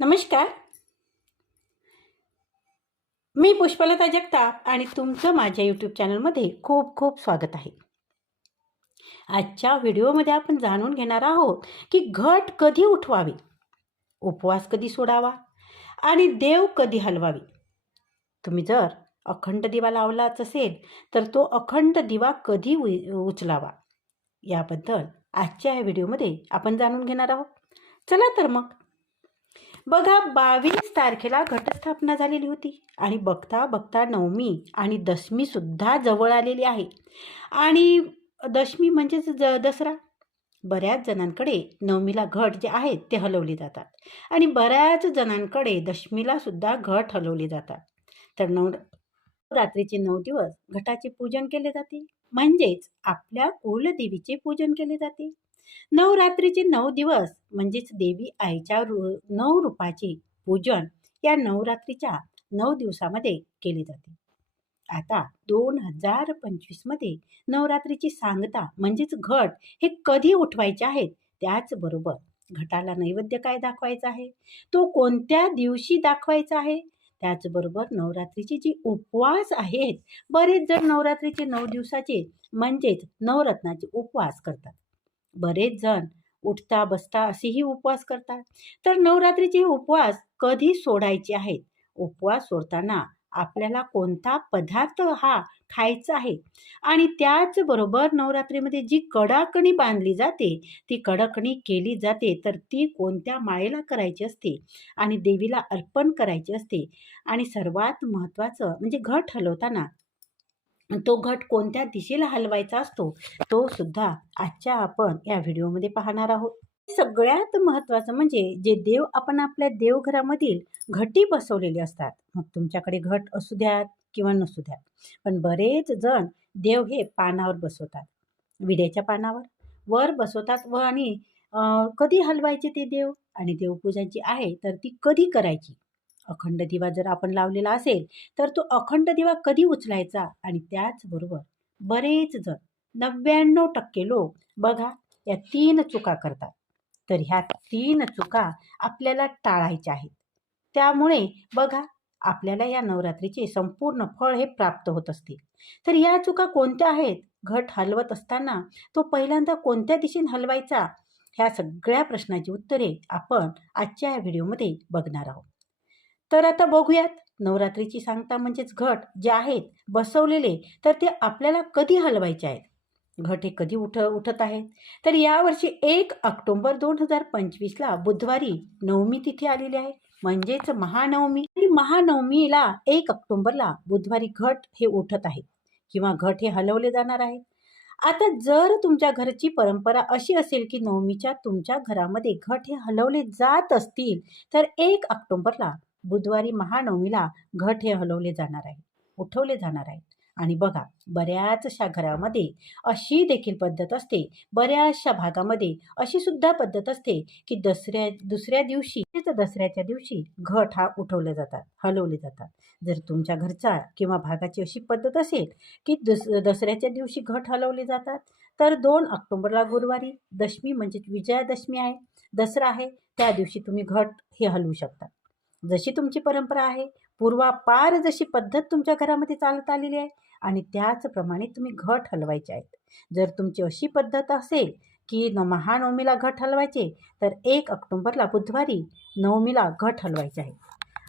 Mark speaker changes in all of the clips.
Speaker 1: नमस्कार. मी पुष्पलता जगताप आणि तुमचं माझ्या यूट्यूब चॅनलमध्ये खूप खूप स्वागत आहे. आजच्या व्हिडिओमध्ये आपण जाणून घेणार आहोत की घट कधी उठवावी? उपवास कधी सोडावा? आणि देव कधी हलवावी? तुम्ही जर अखंड दिवा लावलाच असेल तर तो अखंड दिवा कधी उ उचलावा? याबद्दल आजच्या या व्हिडिओमध्ये आपण जाणून घेणार आहोत. चला तर मग. बघा बावीस तारखेला घटस्थापना झालेली होती. आणि बघता बघता नवमी आणि दशमीसुद्धा जवळ आलेली आहे. आणि दशमी म्हणजेच ज दसरा. बऱ्याच जणांकडे नवमीला घट जे आहेत ते हलवले जातात. आणि बऱ्याच जणांकडे दशमीलासुद्धा घट हलवले जातात. तर नव रात्रीचे नऊ दिवस घटाचे पूजन केले जाते. म्हणजेच आपल्या कुलदेवीचे पूजन केले जाते. नवरात्रीचे नऊ दिवस म्हणजेच देवी आईच्या रु नऊ रूपाचे पूजन या नवरात्रीच्या नऊ दिवसामध्ये केले जाते. आता दोन हजार पंचवीसमध्ये नवरात्रीची सांगता म्हणजेच घट हे कधी उठवायचे आहेत? त्याचबरोबर घटाला नैवेद्य काय दाखवायचा आहे? तो कोणत्या दिवशी दाखवायचा आहे? त्याचबरोबर नवरात्रीचे जे उपवास आहेत बरेच जण नवरात्रीचे नऊ दिवसाचे म्हणजेच नवरत्नाचे उपवास करतात. बरेच जण उठता बसता असेही उपवास करतात. तर नवरात्रीचे उपवास कधी सोडायचे आहेत? उपवास सोडताना आपल्याला कोणता पदार्थ हा खायचा आहे? आणि त्याचबरोबर नवरात्रीमध्ये जी कडाकणी बांधली जाते ती कडाकणी केली जाते तर ती कोणत्या माळेला करायची असते? आणि देवीला अर्पण करायची असते. आणि सर्वात महत्त्वाचं म्हणजे घट हलवताना तो घट कोणत्या दिशेला हलवायचा असतो तो सुद्धा आजच्या आपण या व्हिडिओमध्ये पाहणार आहोत. सगळ्यात महत्त्वाचं म्हणजे जे देव आपण आपल्या देवघरामधील घटी बसवलेले असतात. मग तुमच्याकडे घट असू द्यात किंवा नसू द्यात. पण बरेच जण देव हे पानावर बसवतात. विड्याच्या पानावर. वर बसवतात व आणि कधी हलवायचे ते देव? आणि देवपूजा जी आहे तर ती कधी करायची? अखंड दिवा जर आपण लावलेला असेल तर तो अखंड दिवा कधी उचलायचा? आणि त्याचबरोबर बरेच जण नव्याण्णव टक्के लोक बघा या तीन चुका करतात. तर ह्या तीन चुका आपल्याला टाळायच्या आहेत. त्यामुळे बघा आपल्याला या नवरात्रीचे संपूर्ण फळ हे प्राप्त होत असते तर या चुका कोणत्या आहेत? घट हलवत असताना तो पहिल्यांदा कोणत्या दिशेने हलवायचा? ह्या सगळ्या प्रश्नाची उत्तरे आपण आजच्या या व्हिडिओमध्ये बघणार आहोत. तर आता बघूयात. नवरात्रीची सांगता म्हणजेच घट जे आहेत बसवलेले तर ते आपल्याला कधी हलवायचे आहेत? घट हे कधी उठ उठत आहेत तर यावर्षी एक ऑक्टोंबर दोन हजार पंचवीसला बुधवारी नवमी तिथी आलेली आहे. म्हणजेच महानवमी. आणि महानवमीला एक ऑक्टोंबरला बुधवारी घट हे उठत आहेत किंवा घट हे हलवले जाणार आहेत आता जर तुमच्या घरची परंपरा अशी असेल की नवमीच्या तुमच्या घरामध्ये घट हे हलवले जात असतील तर एक ऑक्टोंबरला बुधवारी महानवमीला घट हे हलवले जाणार आहे उठवले जाणार आहेत. आणि बघा बऱ्याचशा घरामध्ये अशी देखील पद्धत असते बऱ्याचशा भागामध्ये अशी सुद्धा पद्धत असते की दसऱ्या दुसऱ्या दिवशी दसऱ्याच्या दिवशी घट हा उठवले जातात हलवले जातात. जर तुमच्या घरचा किंवा भागाची अशी पद्धत असेल की दुस दसऱ्याच्या दिवशी घट हलवले जातात तर दोन ऑक्टोबरला गुरुवारी दशमी म्हणजे विजयादशमी आहे दसरा आहे त्या दिवशी तुम्ही घट हे हलवू शकता. जशी तुमची परंपरा आहे पूर्वापार जशी पद्धत तुमच्या घरामध्ये चालत आलेली आहे आणि त्याचप्रमाणे तुम्ही घट हलवायचे आहेत. जर तुमची अशी पद्धत असेल की न महानवमीला घट हलवायचे तर एक ऑक्टोंबरला बुधवारी नवमीला घट हलवायचे आहे.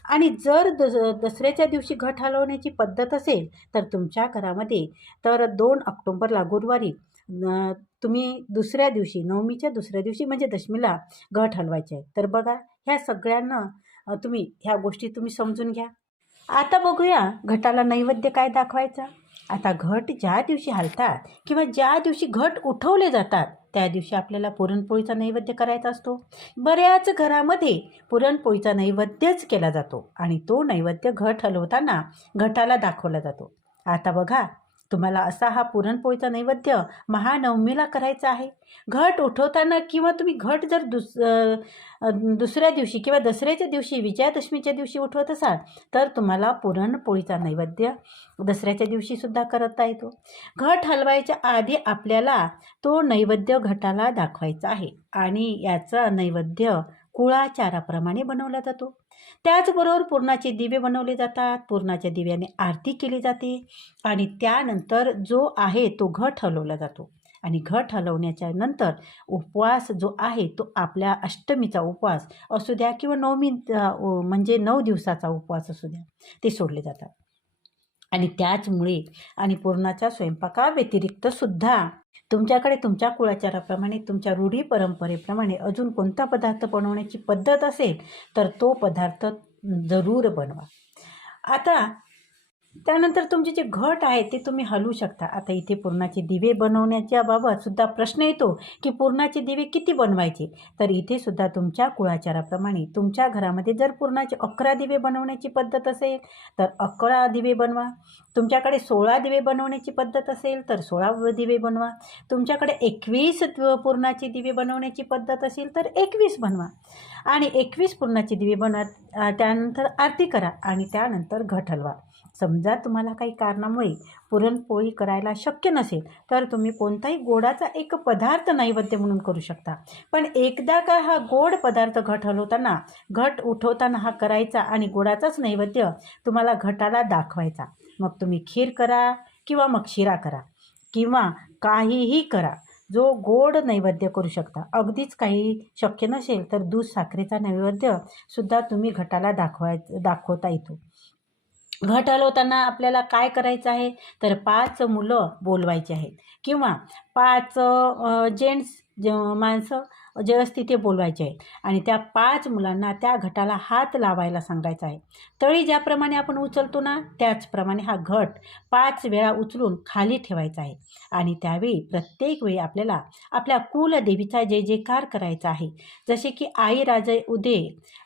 Speaker 1: आणि जर द दसऱ्याच्या दिवशी घट हलवण्याची पद्धत असेल तर तुमच्या घरामध्ये तर दोन ऑक्टोंबरला गुरुवारी तुम्ही दुसऱ्या दिवशी नवमीच्या दुसऱ्या दिवशी म्हणजे दशमीला घट हलवायचे आहे तर बघा ह्या सगळ्यांना तुम्ही ह्या गोष्टी तुम्ही समजून घ्या. आता बघूया घटाला नैवेद्य काय दाखवायचा? आता घट ज्या दिवशी हलतात किंवा ज्या दिवशी घट उठवले जातात त्या दिवशी आपल्याला पुरणपोळीचा नैवेद्य करायचा असतो. बऱ्याच घरामध्ये पुरणपोळीचा नैवेद्यच केला जातो आणि तो नैवेद्य घट हलवताना घटाला दाखवला जातो. आता बघा तुम्हाला असा हा पुरणपोळीचा नैवेद्य महानवमीला करायचा आहे. घट उठवताना किंवा तुम्ही घट जर दुस दुसऱ्या दिवशी किंवा दसऱ्याच्या दिवशी विजयादशमीच्या दिवशी उठवत असाल तर तुम्हाला पुरणपोळीचा नैवेद्य दसऱ्याच्या दिवशीसुद्धा करता येतो. घट हलवायच्या आधी आपल्याला तो नैवेद्य घटाला दाखवायचा आहे आणि याचा नैवेद्य कुळाचाराप्रमाणे बनवला जातो. त्याचबरोबर पूर्णाचे दिवे बनवले जातात पूर्णाच्या दिव्याने आरती केली जाते आणि त्यानंतर जो आहे तो घट हलवला जातो. आणि घट हलवण्याच्या नंतर उपवास जो आहे तो आपल्या अष्टमीचा उपवास असू द्या किंवा नवमी म्हणजे नऊ दिवसाचा उपवास असू द्या ते सोडले जातात. आणि त्याचमुळे आणि पूर्णाच्या स्वयंपाकाव्यतिरिक्त सुद्धा तुमच्याकडे तुमच्या कुळाचाराप्रमाणे तुमच्या रूढी परंपरेप्रमाणे अजून कोणता पदार्थ बनवण्याची पद्धत असेल तर तो पदार्थ जरूर बनवा. आता त्यानंतर तुमचे जे घट आहे ते तुम्ही हलवू शकता. आता इथे पूर्णाचे दिवे बनवण्याच्या बाबत सुद्धा प्रश्न येतो की पूर्णाचे दिवे किती बनवायचे? तर इथे सुद्धा तुमच्या कुळाचाराप्रमाणे तुमच्या घरामध्ये जर पूर्णाचे अकरा दिवे बनवण्याची पद्धत असेल तर अकरा दिवे बनवा. तुमच्याकडे सोळा दिवे बनवण्याची पद्धत असेल तर सोळा दिवे बनवा. तुमच्याकडे एकवीस पूर्णाचे दिवे बनवण्याची पद्धत असेल तर एकवीस बनवा. आणि एकवीस पूर्णाचे दिवे बनवा त्यानंतर आरती करा आणि त्यानंतर घट हलवा. समजा तुम्हाला काही कारणामुळे पुरणपोळी करायला शक्य नसेल तर तुम्ही कोणताही गोडाचा एक पदार्थ नैवेद्य म्हणून करू शकता. पण एकदा का हा गोड पदार्थ घट हलवताना घट उठवताना हा करायचा आणि गोडाचाच नैवेद्य तुम्हाला घटाला दाखवायचा. मग तुम्ही खीर करा किंवा मग शिरा करा किंवा काहीही करा जो गोड नैवेद्य करू शकता. अगदीच काही शक्य नसेल तर दूध साखरेचा नैवेद्य सुद्धा तुम्ही घटाला दाखवाय दाखवता येतो. घट हलवताना आपल्याला काय करायचं आहे? तर पाच मुलं बोलवायची आहेत. किंवा पाच जेंट्स ज माणसं जे असतील ते बोलवायचे आहेत. आणि त्या पाच मुलांना त्या घटाला हात लावायला सांगायचा आहे. तळी ज्याप्रमाणे आपण उचलतो ना त्याचप्रमाणे हा घट पाच वेळा उचलून खाली ठेवायचा आहे. आणि त्यावेळी प्रत्येक वेळी आपल्याला आपल्या कुलदेवीचा जय जयकार करायचा आहे. जसे की आई राजे उदे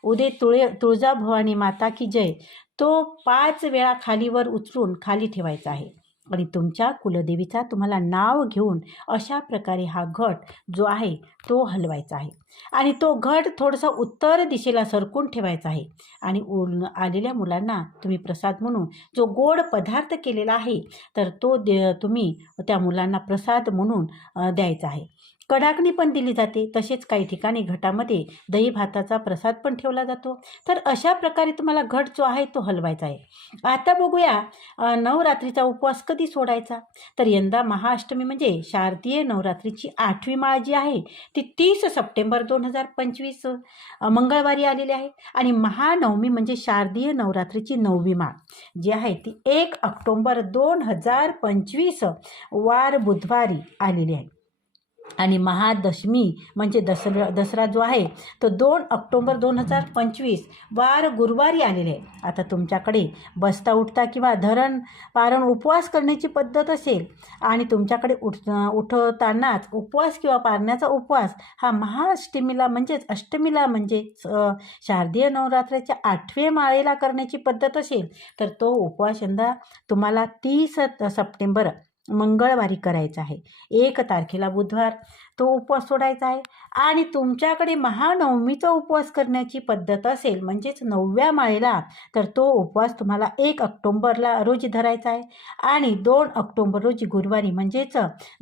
Speaker 1: उदे तुळे तुळजाभवानी माता की जय तो पाच वेळा खालीवर उचलून खाली ठेवायचा आहे. आणि तुमच्या कुलदेवीचा तुम्हाला नाव घेऊन अशा प्रकारे हा घट जो आहे तो हलवायचा आहे. आणि तो घट थोडंसं उत्तर दिशेला सरकून ठेवायचा आहे. आणि उल आलेल्या मुलांना तुम्ही प्रसाद म्हणून जो गोड पदार्थ केलेला आहे तर तो दे तुम्ही त्या मुलांना प्रसाद म्हणून द्यायचा आहे. कडाकणी पण दिली जाते. तसेच काही ठिकाणी घटामध्ये दही भाताचा प्रसाद पण ठेवला जातो. तर अशा प्रकारे तुम्हाला घट जो आहे तो हलवायचा आहे. आता बघूया नवरात्रीचा उपवास कधी सोडायचा? तर यंदा महाअष्टमी म्हणजे शारदीय नवरात्रीची आठवी माळ जी आहे ती तीस सप्टेंबर दोन हजार पंचवीस मंगळवारी आलेली आहे. आणि महानवमी म्हणजे शारदीय नवरात्रीची नववी माळ जी आहे ती एक ऑक्टोंबर दोन हजार पंचवीस वार बुधवारी आलेली आहे. आणि महादशमी म्हणजे दसरा दसरा जो आहे तो दोन ऑक्टोंबर दोन हजार पंचवीस वार गुरुवारी आलेले. आहे आता तुमच्याकडे बसता उठता किंवा धरण पारण उपवास करण्याची पद्धत असेल आणि तुमच्याकडे उठ उठतानाच उपवास किंवा पारण्याचा उपवास हा महाअष्टमीला म्हणजेच अष्टमीला म्हणजेच शारदीय नवरात्राच्या आठवे माळेला करण्याची पद्धत असेल तर तो उपवास यंदा तुम्हाला तीस सप्टेंबर मंगळवारी करायचा आहे. एक तारखेला बुधवार तो उपवास सोडायचा आहे. आणि तुमच्याकडे महानवमीचा उपवास करण्याची पद्धत असेल म्हणजेच नवव्या माळेला तर तो उपवास तुम्हाला एक ऑक्टोंबरला रोजी धरायचा आहे. आणि दोन ऑक्टोंबर रोजी गुरुवारी म्हणजेच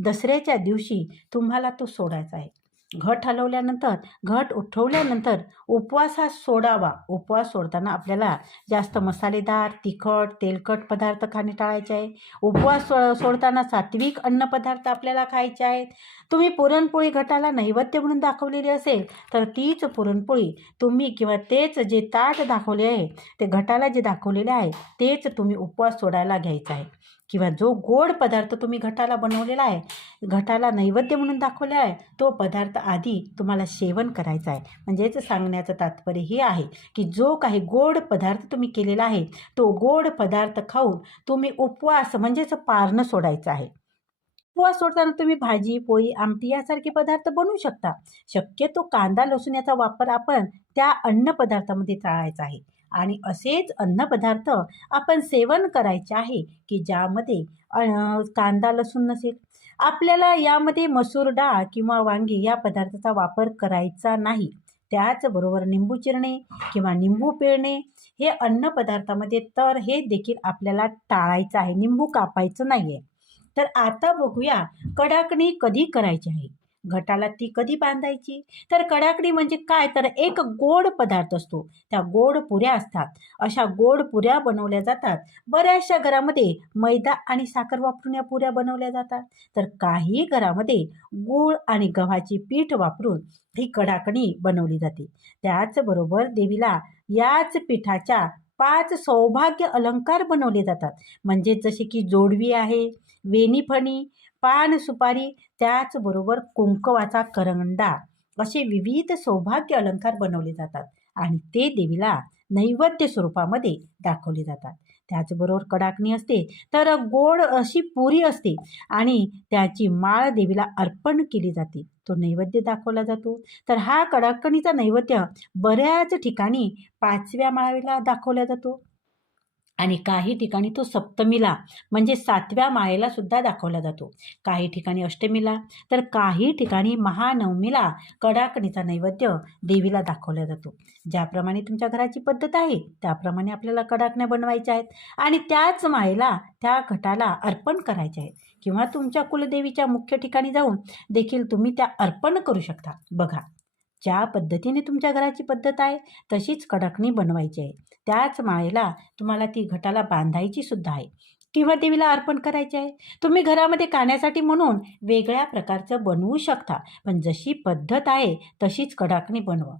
Speaker 1: दसऱ्याच्या दिवशी तुम्हाला तो सोडायचा आहे. घट हलवल्यानंतर घट उठवल्यानंतर उपवास हा सोडावा. उपवास सोडताना आपल्याला जास्त मसालेदार तिखट तेलकट पदार्थ खाणे टाळायचे आहे. उपवास सो सोडताना सात्विक अन्नपदार्थ आपल्याला खायचे आहेत. तुम्ही पुरणपोळी घटाला नैवेद्य म्हणून दाखवलेली असेल तर तीच पुरणपोळी तुम्ही किंवा तेच जे ताट दाखवले आहे ते घटाला जे दाखवलेले आहे तेच तुम्ही उपवास सोडायला घ्यायचा आहे. किंवा जो गोड पदार्थ तुम्ही घटाला बनवलेला आहे घटाला नैवेद्य म्हणून दाखवला आहे तो पदार्थ आधी तुम्हाला सेवन करायचा आहे. म्हणजेच सांगण्याचं तात्पर्य हे आहे की जो काही गोड पदार्थ तुम्ही केलेला आहे तो गोड पदार्थ खाऊन तुम्ही उपवास म्हणजेच पारणं सोडायचं आहे. उपवास सोडताना तुम्ही भाजी पोळी आमटी यासारखे पदार्थ बनवू शकता. शक्यतो कांदा लसूण याचा वापर आपण त्या अन्नपदार्थामध्ये टाळायचा आहे. आणि असेच अन्नपदार्थ आपण सेवन करायचे आहे की ज्यामध्ये कांदा लसूण नसेल. आपल्याला यामध्ये मसूर डाळ किंवा वांगी या पदार्थाचा वापर करायचा नाही. त्याचबरोबर निंबू चिरणे किंवा निंबू पिळणे हे अन्नपदार्थामध्ये तर हे देखील आपल्याला टाळायचं आहे. निंबू कापायचं नाही आहे तर आता बघूया कडाकणी कधी करायची आहे? घटाला ती कधी बांधायची? तर कडाकणी म्हणजे काय? तर एक गोड पदार्थ असतो. त्या गोड पुऱ्या असतात. अशा गोड पुऱ्या बनवल्या जातात. बऱ्याचशा घरामध्ये मैदा आणि साखर वापरून या पुऱ्या बनवल्या जातात. तर काही घरामध्ये गूळ आणि गव्हाची पीठ वापरून ही कडाकणी बनवली जाते. त्याचबरोबर देवीला याच पिठाच्या पाच सौभाग्य अलंकार बनवले जातात. म्हणजे जसे की जोडवी आहे वेणीफणी पान सुपारी त्याचबरोबर कुंकवाचा करंडा असे विविध सौभाग्य अलंकार बनवले जातात आणि ते देवीला नैवेद्य स्वरूपामध्ये दाखवले जातात. त्याचबरोबर कडाकणी असते तर गोड अशी पुरी असते आणि त्याची माळ देवीला अर्पण केली जाते. तो नैवेद्य दाखवला जातो. तर हा कडाकणीचा नैवेद्य बऱ्याच ठिकाणी पाचव्या माळेला दाखवला जातो. आणि काही ठिकाणी तो सप्तमीला म्हणजे सातव्या माळेला सुद्धा दाखवला जातो. काही ठिकाणी अष्टमीला तर काही ठिकाणी महानवमीला कडाकणीचा नैवेद्य देवीला दाखवला जातो. ज्याप्रमाणे तुमच्या घराची पद्धत आहे त्याप्रमाणे आपल्याला कडाकण्या बनवायच्या आहेत. आणि त्याच माळेला त्या घटाला अर्पण करायच्या आहेत. किंवा तुमच्या कुलदेवीच्या मुख्य ठिकाणी जाऊन देखील तुम्ही त्या अर्पण करू शकता. बघा ज्या पद्धतीने तुमच्या घराची पद्धत आहे तशीच कडकणी बनवायची आहे. त्याच माळेला तुम्हाला ती घटाला बांधायची सुद्धा आहे. किंवा देवीला अर्पण करायचे आहे. तुम्ही घरामध्ये खाण्यासाठी म्हणून वेगळ्या प्रकारचं बनवू शकता. पण जशी पद्धत आहे तशीच कडाकणी बनवा.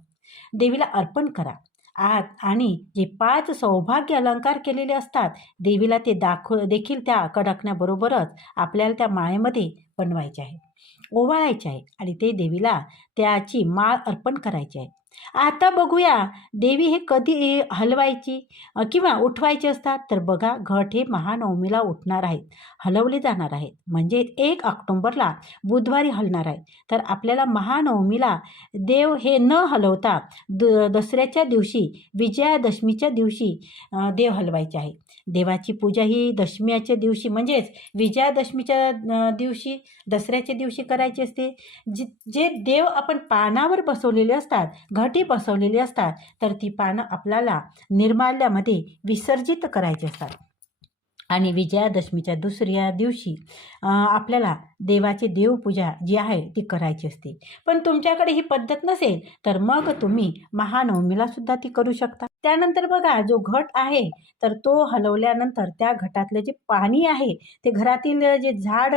Speaker 1: देवीला अर्पण करा. आत आणि जे पाच सौभाग्य अलंकार केलेले असतात देवीला ते दाखव देखील त्या कडाकण्याबरोबरच आपल्याला त्या माळेमध्ये बनवायचे आहे. ओवाळायचे आहे आणि ते देवीला त्याची माळ अर्पण करायची आहे. आता बघूया देवी हे कधी हलवायची? किंवा उठवायची असतात? तर बघा घट हे महानवमीला उठणार आहेत हलवले जाणार आहेत. म्हणजे एक ऑक्टोंबरला बुधवारी हलणार आहेत. तर आपल्याला महानवमीला देव हे न हलवता द दसऱ्याच्या दिवशी विजयादशमीच्या दिवशी देव हलवायचे आहे. देवाची पूजा ही दशमीच्या दिवशी म्हणजेच विजयादशमीच्या दिवशी दसऱ्याच्या दिवशी करायची असते. जे जे देव आपण पानावर बसवलेले असतात घटी बसवलेली असतात तर ती पानं आपल्याला निर्माल्यामध्ये विसर्जित करायची असतात. आणि विजयादशमीच्या दुसऱ्या दिवशी आपल्याला देवाची देवपूजा जी आहे ती करायची असते. पण तुमच्याकडे ही पद्धत नसेल तर मग तुम्ही महानवमीला सुद्धा ती करू शकता. त्यानंतर बघा जो घट आहे तर तो हलवल्यानंतर त्या घटातलं जे पाणी आहे ते घरातील जे झाड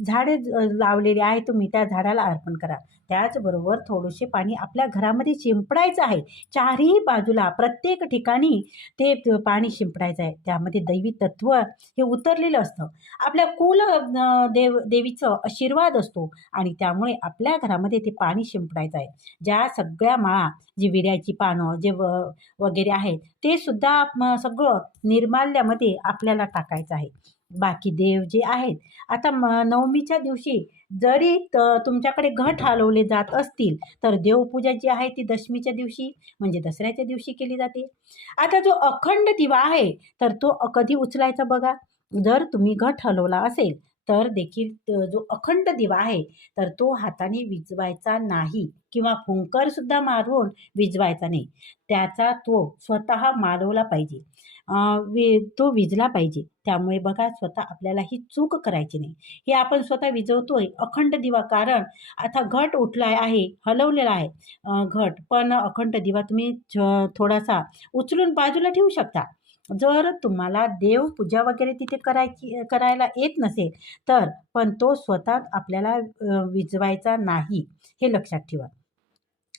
Speaker 1: झाडे लावलेले लावलेली आहे तुम्ही त्या झाडाला अर्पण करा. त्याचबरोबर थोडेसे पाणी आपल्या घरामध्ये शिंपडायचं आहे. चारही बाजूला प्रत्येक ठिकाणी ते पाणी शिंपडायचं आहे. त्यामध्ये दैवी तत्व हे उतरलेलं असतं. आपल्या कुल देव देवीचं आशीर्वाद असतो आणि त्यामुळे आपल्या घरामध्ये ते पाणी शिंपडायचं आहे. ज्या सगळ्या माळा जी विड्याची पानं जे व वगैरे आहेत ते सुद्धा सगळं निर्माल्यामध्ये आपल्याला टाकायचं आहे. बाकी देव जे आहेत आता म नवमीच्या दिवशी जरी त तुमच्याकडे घट हलवले जात असतील तर देवपूजा जी आहे ती दशमीच्या दिवशी म्हणजे दसऱ्याच्या दिवशी केली जाते. आता जो अखंड दिवा आहे तर तो कधी उचलायचा बघा? जर तुम्ही घट हलवला असेल तर देखील जो अखंड दिवा आहे तर तो हाताने विजवायचा नाही किंवा फुंकरसुद्धा मारून विजवायचा नाही. त्याचा तो स्वतः मालवला पाहिजे. वि तो विजला पाहिजे. त्यामुळे बघा स्वतः आपल्याला ही चूक करायची नाही. हे आपण स्वतः विजवतोय अखंड दिवा. कारण आता घट उठला आहे हलवलेला आहे. घट. पण अखंड दिवा तुम्ही छ- थोडासा उचलून बाजूला ठेवू शकता. जर तुम्हाला देवपूजा वगैरे तिथे करायची करायला येत नसेल तर पण तो स्वतः आपल्याला विजवायचा विझवायचा नाही हे लक्षात ठेवा.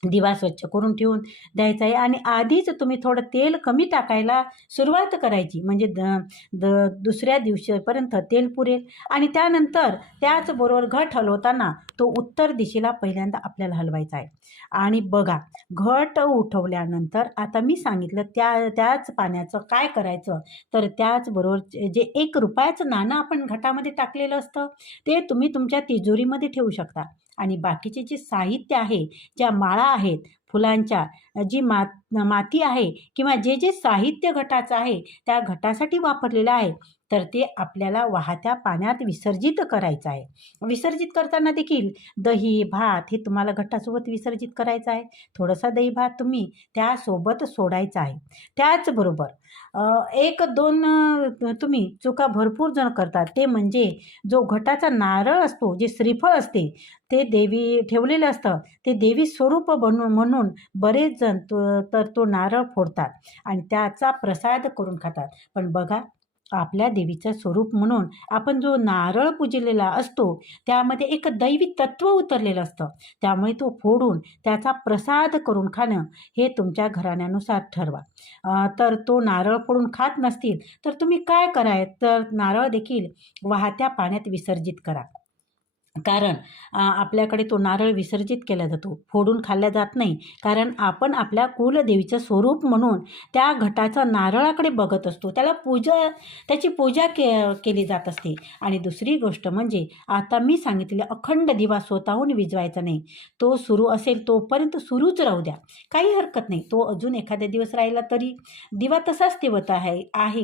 Speaker 1: दिवा स्वच्छ करून ठेवून द्यायचा आहे. आणि आधीच तुम्ही थोडं तेल कमी टाकायला सुरुवात करायची. म्हणजे द द दुसऱ्या दिवशीपर्यंत तेल पुरेल. आणि त्यानंतर त्याचबरोबर घट हलवताना तो उत्तर दिशेला पहिल्यांदा आपल्याला हलवायचा आहे. आणि बघा घट उठवल्यानंतर आता मी सांगितलं त्या त्याच पाण्याचं काय करायचं? तर त्याचबरोबर जे- जे एक रुपयाचं नाणं आपण घटामध्ये टाकलेलं असतं ते तुम्ही तुमच्या तिजोरीमध्ये ठेवू शकता. आणि बाकीचे जे साहित्य आहे ज्या माळा आहेत फुलांच्या जी मात माती आहे किंवा जे जे साहित्य घटाचं आहे त्या घटासाठी वापरलेलं आहे. तर ते आपल्याला वाहत्या पाण्यात विसर्जित करायचं आहे. विसर्जित करताना देखील दही भात हे तुम्हाला घटासोबत विसर्जित करायचं आहे. थोडासा दही भात तुम्ही त्यासोबत सोडायचा आहे. त्याचबरोबर एक दोन तुम्ही चुका भरपूर जण करतात. ते म्हणजे जो घटाचा नारळ असतो जे श्रीफळ असते ते देवी ठेवलेलं असतं. ते देवी स्वरूप बनून म्हणून बरेच जण तो तर तो नारळ फोडतात आणि त्याचा प्रसाद करून खातात. पण बघा आपल्या देवीचं स्वरूप म्हणून आपण जो नारळ पूजलेला असतो त्यामध्ये एक दैवी तत्व उतरलेलं असतं. त्यामुळे तो फोडून त्याचा प्रसाद करून खाणं हे तुमच्या घराण्यानुसार ठरवा. तर तो नारळ फोडून खात नसतील तर तुम्ही काय कराय तर नारळ देखील वाहत्या पाण्यात विसर्जित करा. कारण आपल्याकडे तो नारळ विसर्जित केला जातो फोडून खाल्ला जात नाही. कारण आपण आपल्या कुलदेवीचं स्वरूप म्हणून त्या घटाचा नारळाकडे बघत असतो. त्याला पूजा त्याची पूजा के केली जात असते. आणि दुसरी गोष्ट म्हणजे आता मी सांगितलेले अखंड दिवा स्वतःहून विजवायचा नाही. तो सुरू असेल तोपर्यंत सुरूच राहू द्या. काही हरकत नाही. तो अजून एखाद्या दिवस राहिला तरी दिवा तसाच तेवत आहे आहे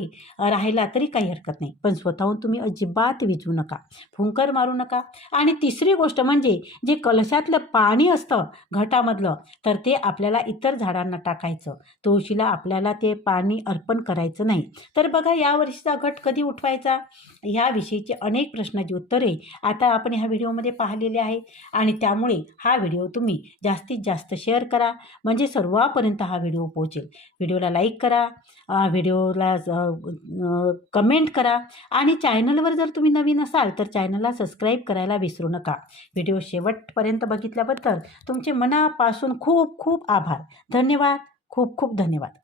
Speaker 1: राहिला तरी काही हरकत नाही. पण स्वतःहून तुम्ही अजिबात विजवू नका. फुंकर मारू नका. आणि तिसरी गोष्ट म्हणजे जे कलशातलं पाणी असतं घटामधलं तर ते आपल्याला इतर झाडांना टाकायचं. तुळशीला आपल्याला ते पाणी अर्पण करायचं नाही. तर बघा या वर्षीचा घट कधी उठवायचा? ह्याविषयीचे अनेक प्रश्नाची उत्तरे आता आपण ह्या व्हिडिओमध्ये पाहिलेले आहे. आणि त्यामुळे हा व्हिडिओ तुम्ही जास्तीत जास्त शेअर करा. म्हणजे सर्वांपर्यंत हा व्हिडिओ पोहोचेल. व्हिडिओला लाईक करा. व्हिडिओला कमेंट करा. आणि चॅनलवर जर तुम्ही नवीन असाल तर चॅनलला सबस्क्राईब करायला विसरू नका. व्हिडिओ शेवटपर्यंत बघितल्याबद्दल तुमचे मनापासून खूप खूप आभार. धन्यवाद. खूप खूप धन्यवाद.